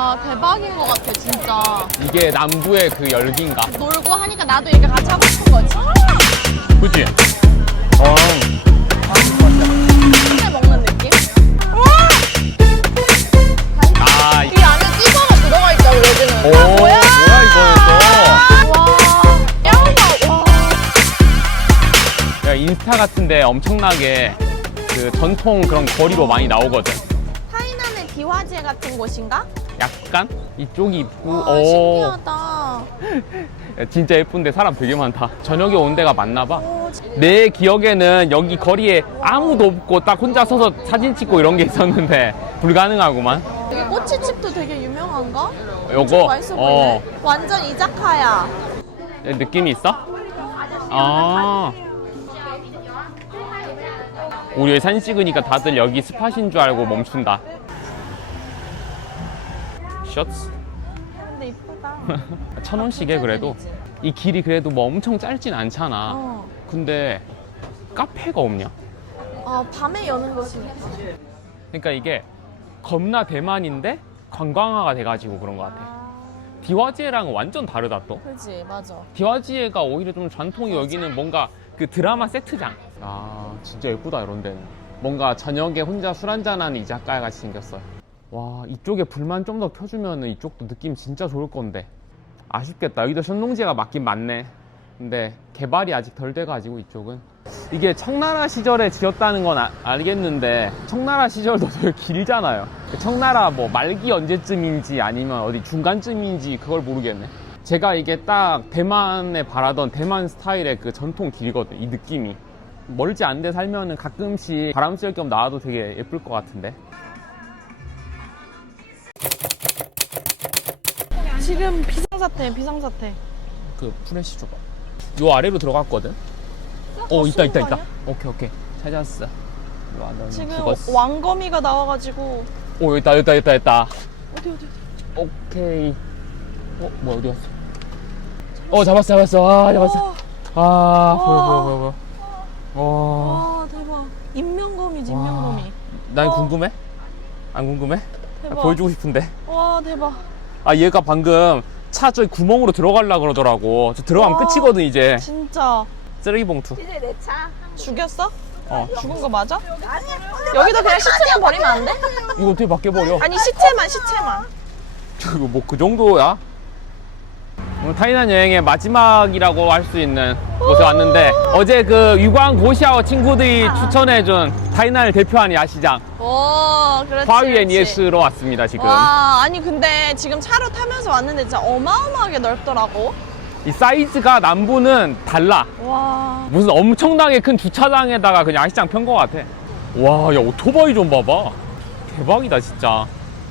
아 대박인 것 같아 진짜. 이게 남부의 그 열기인가? 놀고 하니까 나도 이렇게 같이 하고 싶은 거지. 그치? 어. 술에 먹는 느낌? 아, 이- 이 안에 찌개가 들어가 있다고 여기는. 오, 아, 뭐야, 이거는 와. 야마 와. 또. 야, 인스타 같은데 엄청나게 그 전통 그런 거리로 많이 나오거든. 타이난의 디화제 같은 곳인가? 약간 이쪽이 있고, 와 오. 신기하다. 야, 진짜 예쁜데 사람 되게 많다. 저녁에 온 데가 많나 봐. 오, 진- 내 기억에는 여기 거리에 아무도 없고 딱 혼자 서서 사진 찍고 이런 게 있었는데 불가능하구만. 여기 꼬치집도 되게 유명한가? 요거 엄청 맛있어 보이네. 어 완전 이자카야. 느낌이 있어? 아. 우리 여기 사진 찍으니까 다들 여기 스팟인 줄 알고 멈춘다. 셔츠 근데 이쁘다. 천 원씩에 그래도 이 길이 그래도 뭐 엄청 짧진 않잖아. 어. 근데 카페가 없냐? 어, 밤에 여는 곳이네. 그러니까 이게 겁나 대만인데 관광화가 돼가지고 그런 것 같아. 아, 디화지에랑은 완전 다르다 또. 그지 맞아. 디화지에가 오히려 좀 전통이 여기는 뭔가 그 드라마 세트장. 아 진짜 예쁘다 이런 데는. 뭔가 저녁에 혼자 술 한잔하는 이자카야 같이 생겼어요. 와 이쪽에 불만 좀 더 켜주면 이쪽도 느낌 진짜 좋을 건데. 아쉽겠다. 여기도 션농지가 맞긴 맞네. 근데 개발이 아직 덜 돼가지고 이쪽은. 이게 청나라 시절에 지었다는 건 아- 알겠는데 청나라 시절도 되게 길잖아요. 청나라 뭐 말기 언제쯤인지 아니면 어디 중간쯤인지 그걸 모르겠네. 제가 이게 딱 대만에 바라던 대만 스타일의 그 전통 길이거든. 이 느낌이. 멀지 않은 데 살면은 가끔씩 바람 쐴겸 나와도 되게 예쁠 것 같은데. 지금 비상사태 비상사태. 그 프레시 줘봐. 요 아래로 들어갔거든. 어 있다 있다 있다. 아니야? 오케이 오케이 찾았어. 와, 넌 지금 죽었어. 왕거미가 나와가지고 오 여기다 여기다 여기다 여기다. 어디 어디. 오케이. 어, 뭐 어디 갔어? 어, 잡았어, 잡았어. 아, 잡았어. 와, 아, 보여, 와. 보여, 보여, 보여. 와, 와 대박. 인명거미지 인명거미. 난 어. 궁금해? 안 궁금해? 아, 대박. 보여주고 싶은데. 와 대박. 아, 얘가 방금 차 저기 구멍으로 들어가려 그러더라고. 저 들어가면 와. 끝이거든, 이제. 진짜 쓰레기 봉투. 죽였어? 어. 죽은 거 맞아? 여기다 그냥 시체만 버리면 안 돼? 이거 어떻게 밖에 버려? 아니 시체만 시체만. 이거 뭐 그 정도야? 오늘 타이난 여행의 마지막이라고 할 수 있는 곳에 왔는데 어제 그 유광 고시아워 친구들이 추천해준 타이난을 대표하는 야시장 오 그렇지. 화위엔 그렇지. 예스로 왔습니다 지금 와 아니 근데 지금 차로 타면서 왔는데 진짜 어마어마하게 넓더라고. 이 사이즈가 남부는 달라 와. 무슨 엄청나게 큰 주차장에다가 그냥 야시장 편것 같아 와 야 오토바이 좀 봐봐 대박이다 진짜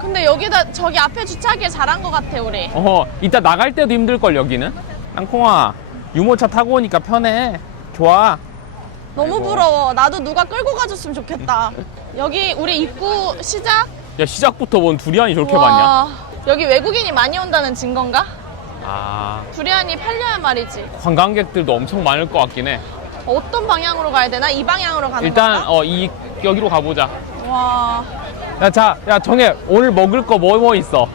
근데 여기다 저기 앞에 주차하길 잘한 것 같아 우리. 어 이따 나갈 때도 힘들걸 여기는 땅콩아 유모차 타고 오니까 편해 좋아 너무 아이고. 부러워. 나도 누가 끌고 가줬으면 좋겠다. 여기 우리 입구 시작. 야 시작부터 뭔 두리안이 저렇게 많냐 와, 여기 외국인이 많이 온다는 증거인가? 아 두리안이 팔려야 말이지. 관광객들도 엄청 많을 것 같긴 해 어떤 방향으로 가야 되나? 이 방향으로 가는 일단 건가? 어 이 여기로 가보자 와. 야 자 야 정해 오늘 먹을 거 뭐 뭐 있어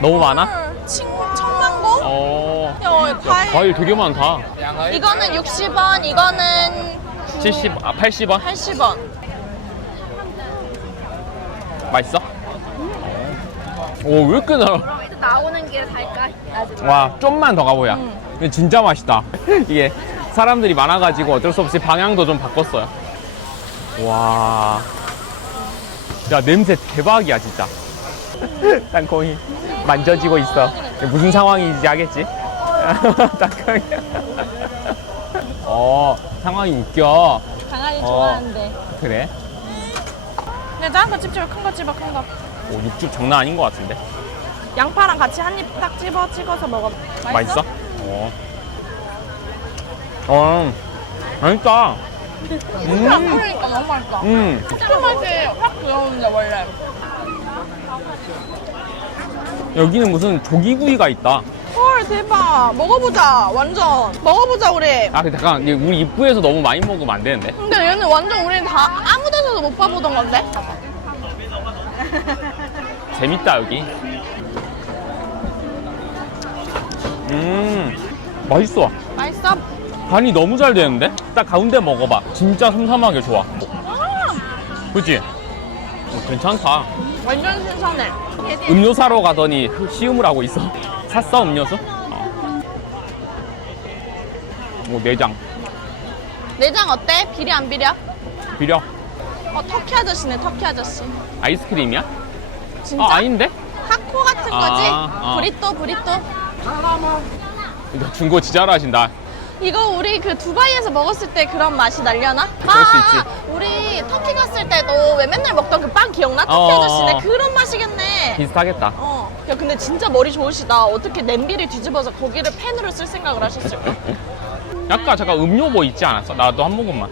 너무 많아? 헐, 칭, 청망고? 어 야, 야, 과일. 과일 되게 많다 이거는 60원, 이거는 70, 아 80원? 80원. 맛있어? 오 왜 이렇게 나 나오는 길에 살까? 와 좀만 더 가보자 이거 진짜 맛있다 이게 사람들이 많아가지고 어쩔 수 없이 방향도 좀 바꿨어요 와 야 냄새 대박이야 진짜 땅콩이 만져지고 있어 무슨 상황인지 알겠지? 땅콩이 어 상황이 웃겨 강아지 어. 좋아하는데. 그래? 근데 작은 거 찝찝해, 큰거 찝어, 큰 거. 오 육즙 장난 아닌 것 같은데 양파랑 같이 한 입 딱 집어 찍어서 먹어. 맛있어? 맛있어? 어. 어, 맛있다. 안 음, 뿌리니까 너무 맛있다. 음. 그 맛이 확 들어오는데, 원래. 여기는 무슨 조기구이가 있다. 헐, 대박. 먹어보자, 완전. 먹어보자, 우리. 아, 근데 잠깐, 이게 우리 입구에서 너무 많이 먹으면 안 되는데. 근데 얘는 완전 우리 다 아무 데서도 못 봐보던 건데? 재밌다 여기. 음 맛있어. 맛있어? 간이 너무 잘 되는데? 딱 가운데 먹어봐. 진짜 슴슴하게 좋아. 그치? 어, 괜찮다. 완전 신선해. 음료 사러 가더니 시음을 하고 있어. 샀어 음료수? 어. 오 내장 내장 어때? 비리 안 비려? 비려. 어 터키 아저씨네 터키 아저씨. 아이스크림이야? 진짜? 아 아닌데? 타코 같은 거지? 아, 아. 브리또 브리또. 이거 중고 지자로 하신다. 이거 우리 그 두바이에서 먹었을 때 그런 맛이 날려나? 그럴 수 아, 있지. 우리 터키 갔을 때도 왜 맨날 먹던 그 빵 기억나? 터키 어, 아저씨네 어. 그런 맛이겠네. 비슷하겠다. 어. 야 근데 진짜 머리 좋으시다. 어떻게 냄비를 뒤집어서 거기를 팬으로 쓸 생각을 하셨을까? 약간 잠깐 음료 뭐 있지 않았어? 나도 한 모금만.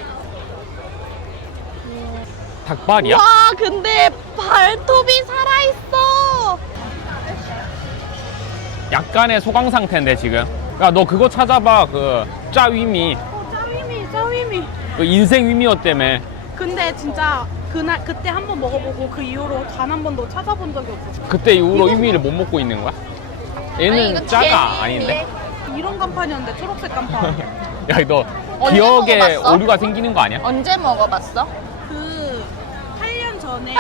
닭발이야? 와 근데 발톱이 살아있어. 약간의 소강 상태인데 지금. 야 너 그거 찾아봐 그 짜위미 짜위미 짜위미 그 인생 위미어 때문에 근데 진짜 그날 그때 한 번 먹어보고 그 이후로 단 한 번도 찾아본 적이 없어 그때 이후로 위미를 못 먹고 있는 거야? 얘는 이거 짜가. 아닌데? 이런 간판이었는데 초록색 간판 야 너 언제 기억에 먹어봤어? 오류가 생기는 거 아니야? 언제 먹어봤어? 그 8년 전에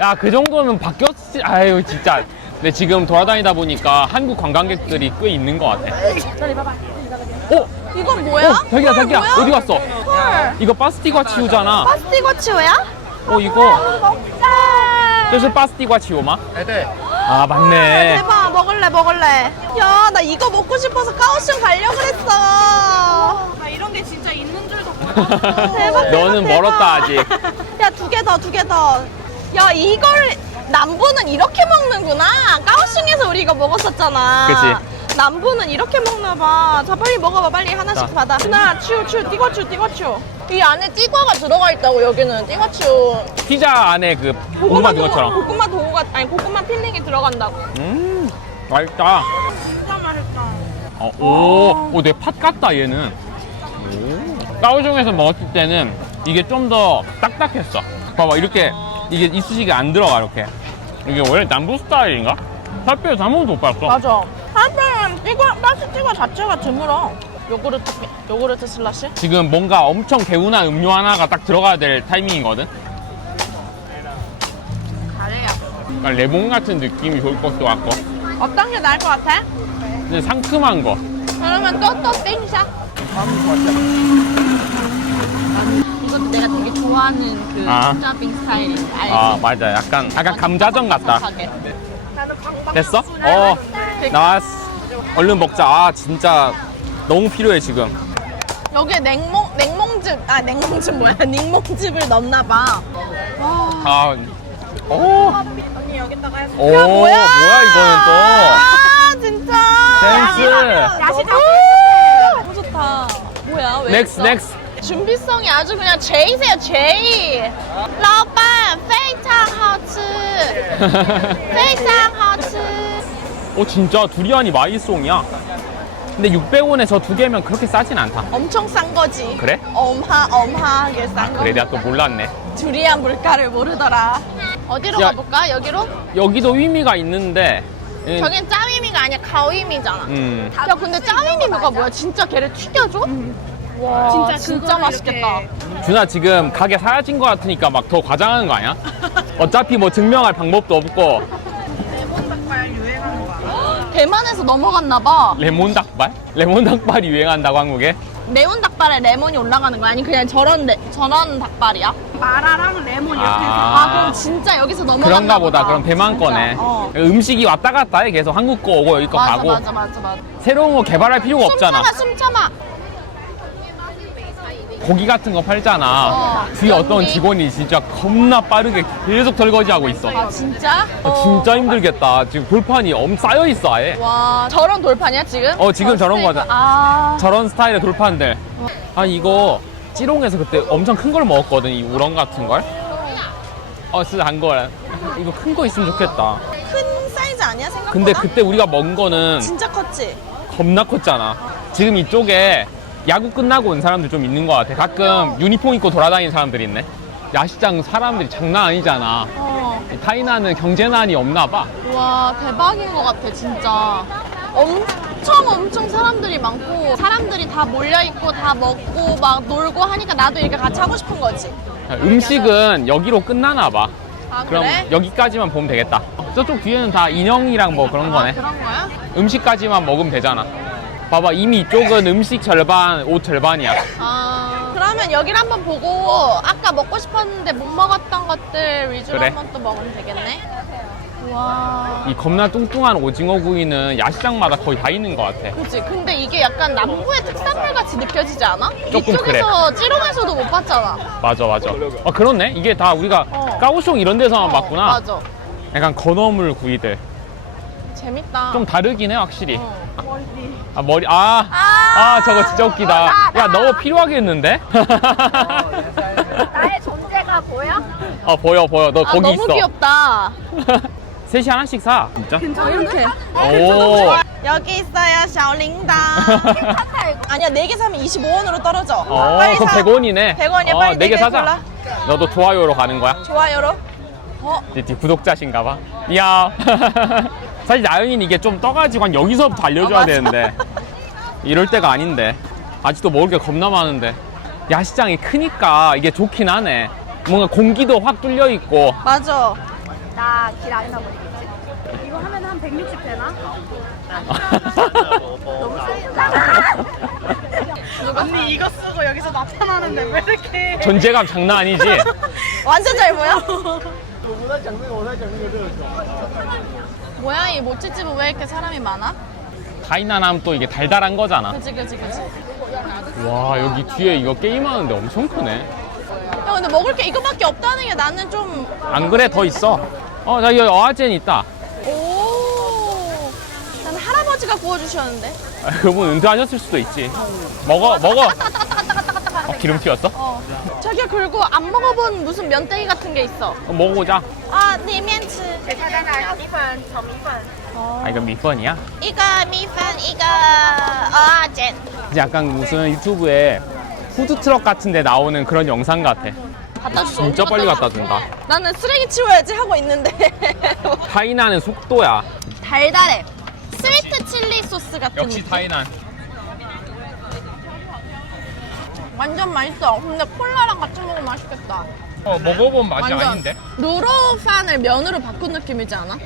야 그 정도는 바뀌었지 아유 진짜 근데 지금 돌아다니다 보니까 한국 관광객들이 꽤 있는 것 같아 어? 이건 뭐야? 어 자기야 헐, 자기야 뭐야? 어디 갔어? 헐. 이거 파스티과 치우잖아 파스티과치오야? 어 이거 먹자. 这是 파스티과 치오마? 哎，对， 아 맞네 대박 먹을래 먹을래. 야 나 이거 먹고 싶어서 카오슝 가려고 그랬어. 나 이런 게 진짜 있는 줄도 몰랐어 대박. 너는 대박, 멀었다, 대박. 아직. 야 두 개 더 두 개 더. 야 이걸 남부는 이렇게 먹는구나. 카오슝에서 우리 이거 먹었었잖아. 그치. 남부는 이렇게 먹나 봐. 자 빨리 먹어봐 빨리 하나씩 자. 받아. 하나 치우 치우 띠과추 띠과추. 이 안에 띠과가 들어가 있다고 여기는 띠과추. 피자 안에 그 고구마 넣은 것처럼 고구마 도우가 아니 고구마 필링이 들어간다고. 음 맛있다 진짜 맛있다 어, 오, 오, 내 팥 같다 얘는. 오. 까오종에서 먹었을 때는 이게 좀 더 딱딱했어. 봐봐 이렇게 이게 이쑤시개 안 들어가 이렇게. 이게 원래 남부 스타일인가? 살빼서 한 번도 못 봤어. 맞아. 한편 띠과 가스 띠과 자체가 드물어. 요구르트 요구르트 슬러시? 지금 뭔가 엄청 개운한 음료 하나가 딱 들어가야 될 타이밍이거든. 잘해요. 약간 레몬 같은 느낌이 좋을 것도 같고. 어떤 게 나을 것 같아? 근데 상큼한 거. 그러면 또또 땡샷. 이것도 내가 되게 좋아하는 그 아. 짜빙 스타일인데 알지? 아 맞아. 약간 약간 감자전 같다. 됐어? 어 나왔어. 얼른 먹자. 아 진짜 너무 필요해 지금. 여기에 냉몽 냉몽즙 아 냉몽즙 뭐야? 냉몽즙을 넣나 봐. 와. 아, 오, 언니 여기다가 해서 오, 뭐야? 이거는 또. 아 진짜. 센스. 야시장 너무 좋다. 뭐야? 왜 넥스, 있어? 넥스. 준비성이 아주 그냥 제이세요 제이. 老板非常好吃非常好吃 어, 진짜 두리안이 마이송이야. 근데 600원에 저 두 개면 그렇게 싸진 않다. 엄청 싼 거지. 그래? 엄하 엄하게 싼 거. 그래, 내가 또 몰랐네. 두리안 물가를 모르더라. 어디로 야. 가볼까? 여기로? 여기도 의미가 있는데. 음, 저긴 짜위미가 아니야 가위미잖아. 음. 야 근데 짜위미가 뭐야? 진짜 걔를 튀겨줘? 와 진짜 진짜 맛있겠다. 준아 지금 가게 사라진 거 같으니까 막 더 과장하는 거 아니야? 어차피 뭐 증명할 방법도 없고 레몬 닭발 유행하는 거야 대만에서 넘어갔나 봐. 레몬 닭발? 레몬 닭발이 유행한다고 한국에? 매운 닭발에 레몬이 올라가는 거야? 아니 그냥 저런 레, 저런 닭발이야? 마라랑 레몬 이렇게 해서 아. 아, 그럼 진짜 여기서 넘어갔나 그런가 보다. 보다. 그럼 대만 진짜. 거네. 어. 음식이 왔다 갔다 해. 계속 한국 거 오고 여기 거 맞아 가고. 맞아 맞아 맞아. 새로운 거 개발할 필요가 없잖아. 숨 참아 숨 참아. 고기 같은 거 팔잖아. 어, 뒤에 어떤. 직원이 진짜 겁나 빠르게 계속 설거지하고 있어. 아 진짜? 아, 진짜 힘들겠다. 지금 돌판이 엄 쌓여 있어 아예. 와 저런 돌판이야 지금? 어, 지금 저런. 거잖아. 아 저런 스타일의 돌판들. 아 이거 찌롱에서 그때 엄청 큰 걸 먹었거든. 이 우렁 같은 걸. 어, 진짜 단 거야. 이거 큰 거 있으면 좋겠다. 큰 사이즈 아니야 생각보다? 근데 그때 우리가 먹은 거는 진짜 컸지? 겁나 컸잖아. 지금 이쪽에 야구 끝나고 온 사람들 좀 있는 것 같아. 가끔 유니폼 입고 돌아다니는 사람들이 있네. 야시장 사람들이 장난 아니잖아. 어. 이 타이난은 경제난이 없나 봐. 와 대박인 것 같아 진짜 엄청 엄청 사람들이 많고 사람들이 다 몰려있고 다 먹고 막 놀고 하니까 나도 이렇게 같이 하고 싶은 거지 음식은 여기로 끝나나 봐. 아 그럼 그래? 여기까지만 보면 되겠다. 저쪽 뒤에는 다 인형이랑 뭐 그런 아 거네. 그런 거야? 음식까지만 먹으면 되잖아. 봐봐, 이미 이쪽은 음식 절반, 옷 절반이야. 아 그러면 여기를 한번 보고 아까 먹고 싶었는데 못 먹었던 것들 위주로 그래. 한번 또 먹으면 되겠네 와 이 겁나 뚱뚱한 오징어 구이는 야시장마다 거의 다 있는 것 같아. 그치 근데 이게 약간 남부의 특산물 같이 느껴지지 않아? 조금 이쪽에서 찌롱에서도 못 봤잖아 맞아, 맞아. 아, 그렇네. 이게 다 우리가 어. 까오숑 이런 데서만 어, 봤구나. 맞아 약간 건어물 구이들. 재밌다 좀 다르긴 해, 확실히. 어. 아, 머리, 아. 아, 저거 진짜 웃기다. 야, 너 필요하겠는데? 나의 존재가 보여? 어, 보여, 보여. 너 아 거기 너무 있어. 귀엽다 셋이 하나씩 사. 진짜? 어, 이렇게 오. 여기 있어요 샤오링당 아니야 4개 사면 25원으로 떨어져 어, 빨리 그럼 사 100원이네. 100원이야, 어, 빨리 네개 네개 사자. 골라. 너도 좋아요로 가는 거야? 좋아요로 어? 이제 구독자신가 봐. 이야. 사실 나연이는 이게 좀 떠가지고 한 여기서부터 알려줘야 아. 되는데. 이럴 때가 아닌데. 아직도 먹을 게 겁나 많은데. 야시장이 크니까 이게 좋긴 하네. 뭔가 공기도 확 뚫려 있고. 맞아 나 길 안 잃어버리겠지? 이거 하면 한 160 되나? 언니 이거 쓰고 여기서 나타나는데 왜 이렇게 존재감 장난 아니지? 완전 잘 보여 뭐야 이 모찌집은 왜 이렇게 사람이 많아? 다이나남 또 이게 달달한 거잖아. 그치 그치 그치 와, 여기 뒤에 이거 게임하는데 엄청 크네. 야 근데 먹을 게 이거밖에 없다는 게 나는 좀안 그래? 더 있어. 어, 나 여기 어아젠 있다. 오. 나는 할아버지가 구워주셨는데. 아, 그분 은퇴하셨을 수도 있지. 먹어, 먹어. 어, 기름 튀었어? 어. 자기가 그리고 안 먹어본 무슨 면대기 같은 게 있어. 어, 먹어보자. 아, 니면츠. 아, 이거 미펀이야? 이제 약간 무슨 유튜브에 푸드트럭 같은 데 나오는 그런 영상 같아. 갖다 줘. 진짜 빨리 갖다 준다. 나는 쓰레기 치워야지 하고 있는데. 타이난은 속도야. 달달해. 스위트 칠리 소스 같은 느낌. 타이난. 완전 맛있어. 근데 콜라랑 같이 먹으면 맛있겠다. 어, 먹어본 맛이 완전 아닌데? 누로판을 면으로 바꾼 느낌이지 않아?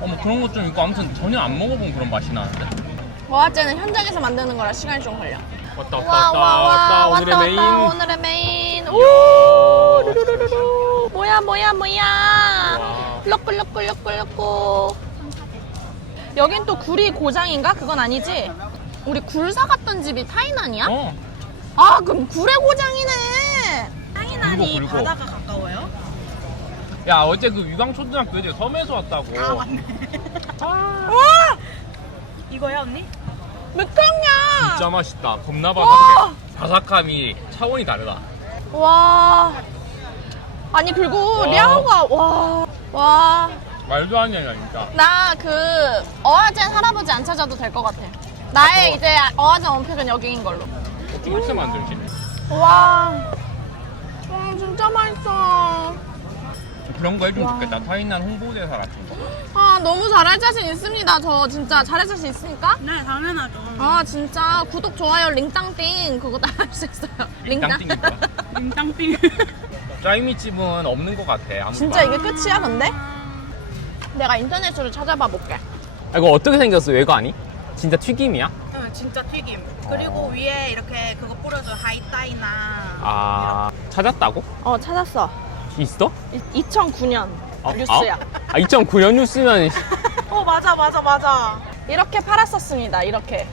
어머, 그런 것 좀 있고 아무튼 전혀 안 먹어본 그런 맛이 나는데? 어아제는 현장에서 만드는 거라 시간이 좀 걸려. 왔다, 왔다, 와, 왔다, 와, 와, 왔다. 왔다, 오늘의 메인. 왔다, 오늘의 메인. 오, 루루루루. 뭐야, 뭐야, 뭐야. 와. 로꾸로꾸로꾸로꾸. 여긴 또 굴이 고장인가? 그건 아니지? 우리 굴 사갔던 집이 타이난이야? 어, 아, 그럼 굴의 고장이네. 타이난이 굴고. 바다가? 야, 어제 그 유광초등학교 애들 섬에서 왔다고. 아 맞네 와! 이거야 언니? 맥탕이야. 진짜 맛있다. 겁나 와. 바삭해. 바삭함이 차원이 다르다. 와. 아니, 그리고 와. 랴오가, 와. 와. 말도 안 되냐, 진짜. 나 그 어아젠 할아버지 안 찾아도 될 것 같아. 나의 이제 어아젠 원픽은 여기인 걸로. 어떻게 만들지? 와. 와, 진짜 맛있어. 그런 거 해주면 좋겠다. 타이난 홍보대사 같은 거. 아, 너무 잘할 자신 있습니다. 저 진짜 잘할 자신 있으니까? 네 당연하죠 아, 진짜 구독, 좋아요, 링땅띵 그거 다 할 수 있어요. 뭐야? 림땅빙 짜이미집은 없는 것 같아. 아무튼. 진짜 이게 끝이야, 근데? 내가 인터넷으로 찾아봐 볼게. 아, 이거 어떻게 생겼어? 왜거 아니? 진짜 튀김이야? 응 진짜 튀김 그리고 위에 이렇게 그거 뿌려줘 하이따이나 아, 찾았다고? 어, 찾았어. 있어? 2009년 아, 뉴스야. 아, 2009년 뉴스면 어 맞아 맞아 맞아 이렇게 팔았었습니다, 이렇게.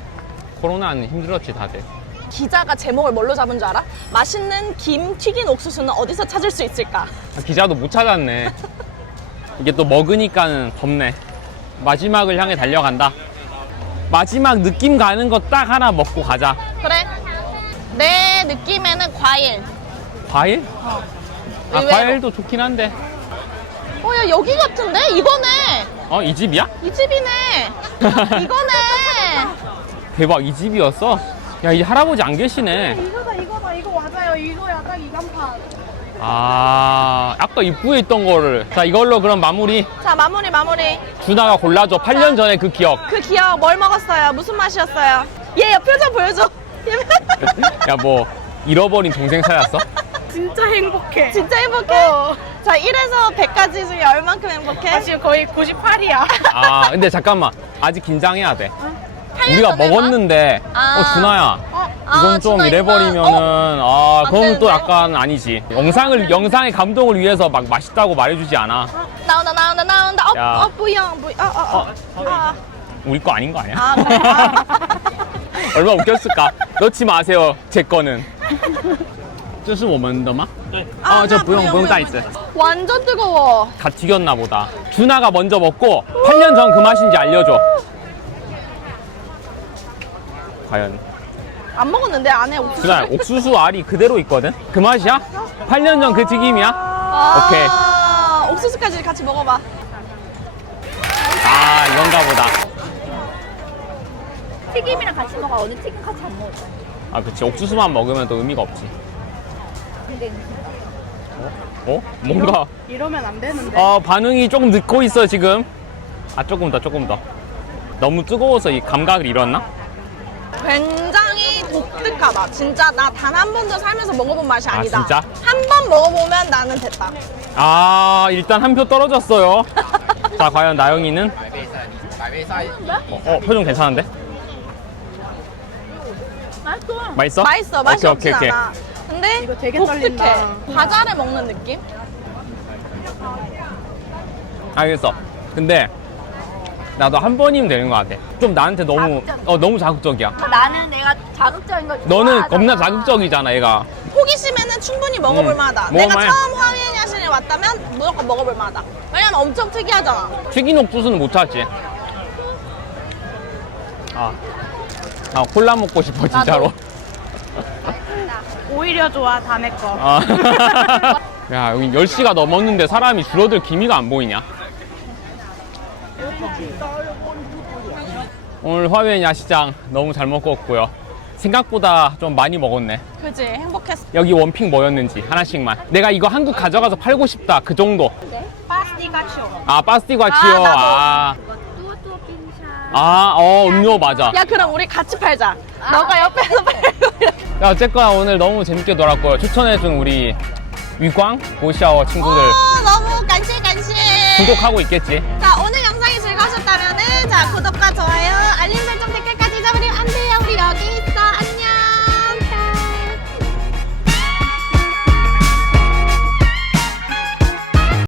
코로나는 힘들었지, 다들. 기자가 제목을 뭘로 잡은 줄 알아? 맛있는 김 튀긴 옥수수는 어디서 찾을 수 있을까? 아, 기자도 못 찾았네. 이게 또 먹으니까는 덥네. 마지막을 향해 달려간다. 마지막 느낌 가는 거 딱 하나 먹고 가자. 그래. 내 느낌에는 과일. 과일? 아, 의외로. 과일도 좋긴 한데. 어, 야, 여기 같은데? 이거네. 어, 이 집이야? 이 집이네. 이거네. 대박, 이 집이었어? 야, 이 할아버지 안 계시네. 이거다 이거다 이거 맞아요 이거야 딱 이 간판 아, 아까 입구에 있던 거를. 자, 이걸로 그럼 마무리. 자 마무리 마무리. 준아가 골라줘. 8년 전에 그 기억. 그 기억 뭘 먹었어요? 무슨 맛이었어요? 얘 표정 보여줘. 야, 뭐, 잃어버린 동생 찾았어? 진짜 행복해. 진짜 행복해. 자 1에서 100까지 중에 얼만큼 행복해? 나 지금 거의 98이야. 아, 근데 잠깐만. 아직 긴장해야 돼. 우리가? 먹었는데, 아. 어, 준아야. 아, 이건 좀 준아, 이래버리면은, 아, 안 그럼 또 되는데? 약간 아니지. 영상을, 영상의 감동을 위해서 막 맛있다고 말해주지 않아. 나온다 나온다 나온다. 어, 야. 어 뿌영 뿌영. 어, 어, 어. 아, 우리 거 아닌 거 아니야? 아, 그래. 아. 얼마나 웃겼을까? 넣지 마세요, 제 거는. 这是我们的吗？ 아, 哦，这 나 不用 뿌영, 不用 뿌영, 袋子。 뿌영. 완전 뜨거워. 다 튀겼나 보다. 준아가 먼저 먹고 8년 전 그 맛인지 알려줘. 과연 안 먹었는데 안에 옥수수. 준아 옥수수 알이 그대로 있거든? 그 맛이야? 8년 전 그 튀김이야? 아, 오케이. 옥수수까지 같이 먹어봐. 아 이건가 보다. 튀김이랑 같이 먹어. 오늘 튀김 같이 안 먹어. 아 그치 옥수수만 먹으면 또 의미가 없지. 근데 어? 뭔가 이러면 안 되는데. 어 반응이 조금 늦고 있어 지금. 아 조금 더 조금 더. 너무 뜨거워서 이 감각을 잃었나? 굉장히 독특하다. 진짜 나 단 한 번도 살면서 먹어본 맛이 아, 아니다. 진짜? 한 번 먹어보면 나는 됐다. 아 일단 한 표 떨어졌어요. 자 과연 나영이는? 어, 어 표정 괜찮은데? 맛있어. 맛있어? 맛있어. 맛이 오케이, 없진 오케이, 오케이. 않아. 근데 이거 되게 독특해. 떨린다. 과자를 먹는 느낌? 알겠어. 근데 나도 한 번이면 되는 것 같아. 좀 나한테 너무 자극적. 어 너무 자극적이야. 나는 내가 자극적인 걸 너는. 겁나 자극적이잖아, 얘가. 호기심에는 충분히 먹어볼 음, 만하다. 먹어볼 내가 만해. 처음 화훼 야신에 왔다면 무조건 먹어볼 만하다. 왜냐면 엄청 특이하잖아. 튀긴 옥수수는 못 찾지. 아, 아 콜라 먹고 싶어 진짜로. 오히려 좋아, 다내 거. 아. 야 여기 10시가 넘었는데 사람이 줄어들 기미가 안 보이냐? 오늘 화훼 야시장 너무 잘 먹고 왔고요. 생각보다 좀 많이 먹었네. 그지? 행복했어. 여기 원픽 뭐였는지 하나씩만. 내가 이거 한국 가져가서 팔고 싶다. 그 정도. 파스티가치오. 아, 파스티과치요. 아, 나도. 아, 빙샤. 아, 어, 음료 맞아. 야 그럼 우리 같이 팔자. 너가 옆에서 이렇게. 야, 어쨌거나 오늘 너무 재밌게 놀았고요. 추천해준 우리 위광, 고시아워 친구들 어, 너무 간시 간시. 구독하고 있겠지. 자 오늘 영상이 즐거우셨다면은 자 구독과 좋아요